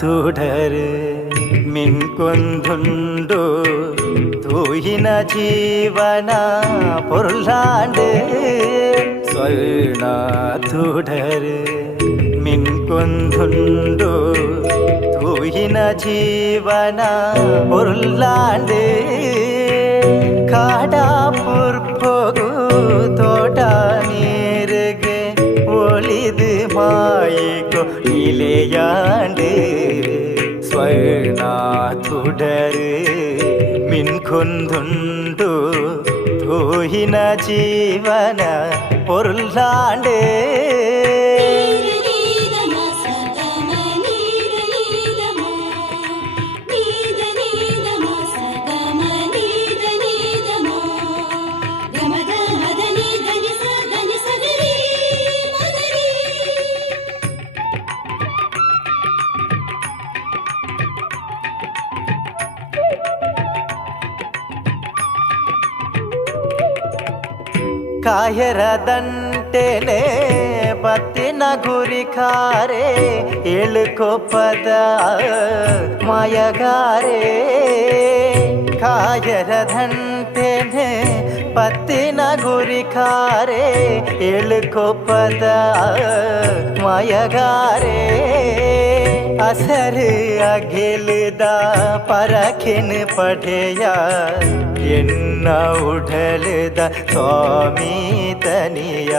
തുടര് മിൻകൊന്തുണ്ടോ തൂയിന ജീവന പൊരുളാണ്ട് സ്വർണ തുടര് മിൻകൊന്തുണ്ടോ തൂയിന ജീവന പൊരുളാണ്ട് കാടാ വിളയാണ്ട് സ്വർണാതുടര് മിൻകൊന്തുണ്ടു തൂഹിന ജീവന പൊരുളാണ്ടേ ಕಾಯರದಂಟೆನೆ ಬತ್ತಿನ ಗುರಿ ಖಾರೆ ಇಳುಕೊಪ್ಪದ ಮಾಯಗಾರೆ ಕಾಯರದಂಟೆನೆ ಪತ್ತಿನ ಗುರಿ ಖಾರೆ ಇಳುಕೊಪ್ಪದ ಮಾಯಗಾರೆ ಅಸರು ಅಗಿಲಿದ ಪರಖಿನ ಪಡೆಯ ಎನ್ನ ಉಡಲಿದ ಸ್ವಾಮಿ ತನಿಯ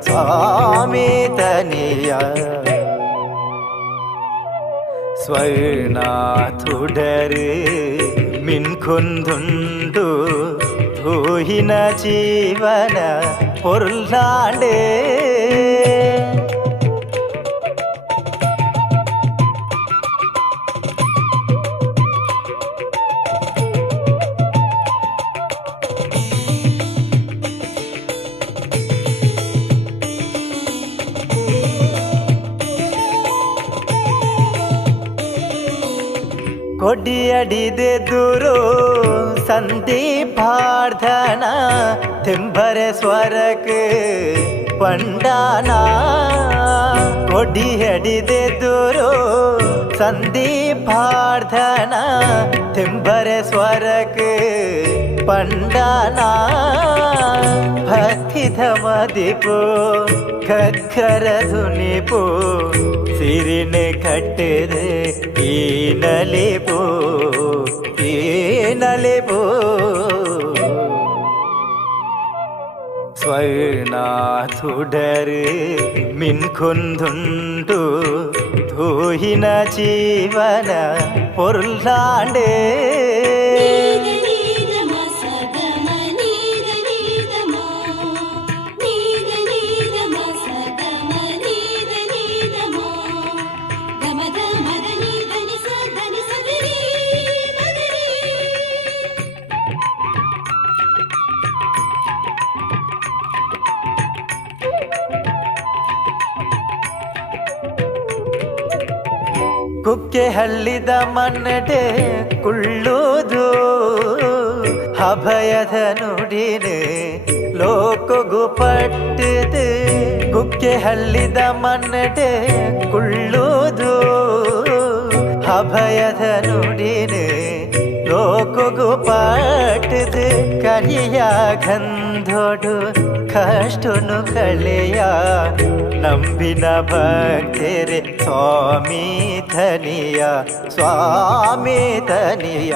ಸ್ವಾಮಿ ತನಿಯ ಸ್ವರ್ಣಾಥುಡರು ಮಿನ್ಕೊಂದುಂಡು ತೂಹಿನ ಜೀವನ ಪೊರ್ಲಾಂಡೇ ಕೊಡಿಯಡಿದೆದುರು ಸಂದೀಪಾರ್ಧನ ತೆಂಬರೆ ಸ್ವರಕ್ ಪಂಡಾನ ಕೊಡಿಯಡಿದೆದುರು ಸಂದೀಪಾರ್ಧನ ತೆಂಬರೆ ಸ್ವರಕ್ ಪಂಡಾನ ಭಕ್ತಿಧ ಮದಿಪು ಖಕ್ಕರ ಧುನಿಪು ಸಿರಿನೆ ಕಟ್ಟಿದೆ ಈ ನಲಿಪು ಈ ನಲಿಪು ಸ್ವರ್ಣಾಥುಡರು ಮಿನ್ಕೊಂದುಂಡು ಧೂಹಿನ ಜೀವನ ಪೊರ್ಲಾಂಡೇ ಕುಕ್ಕೆ ಹಳ್ಳಿದ ಮನ್ನಡೆ ಕುಳ್ಳೋದು, ಅಭಯದ ನುಡಿನೆ ಲೋಕಗು ಪಟ್ಟದು. ಕುಕ್ಕೆ ಹಳ್ಳಿದ ಮನ್ನಡೆ ಕುಳ್ಳೋದು, ಅಭಯದ ನುಡಿನೆ ಲೋಕಗು ಪಟ್ಟದು. ಕರಿಯ ಗಂಧೋಡು ಕಷ್ಟನು ಕಳೆಯ ನಂಬಿನ ಭಕ್ತರೆ ಸ್ವಾಮಿ ಧನಿಯ ಸ್ವಾಮಿ ಧನಿಯ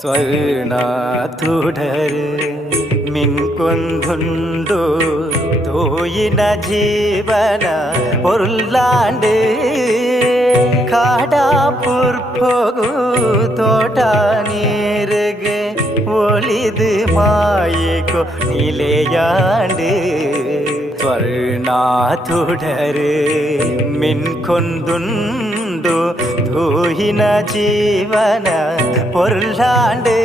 ಸ್ವರ್ಣಾತುಡರು ಮಿನ್ಕೊಂದುಂಡು ತೋಯಿನ ಜೀವನ ಪೊರ್ಲಾಂಡು ಕಾಡಾಪುರ್ ಹೋಗು ತೋಟ ನೀರಿಗೆ ಒಳಿದು ಮಾಯಿಕೊ ನಿಲೆಯಾಂಡು ಸ್ವರ್ಣಾತುಡರು ಮಿನ್ಕೊಂದುಂಡು ತೂಹಿನ ಜೀವನ ಪೊರ್ಲಾಂಡು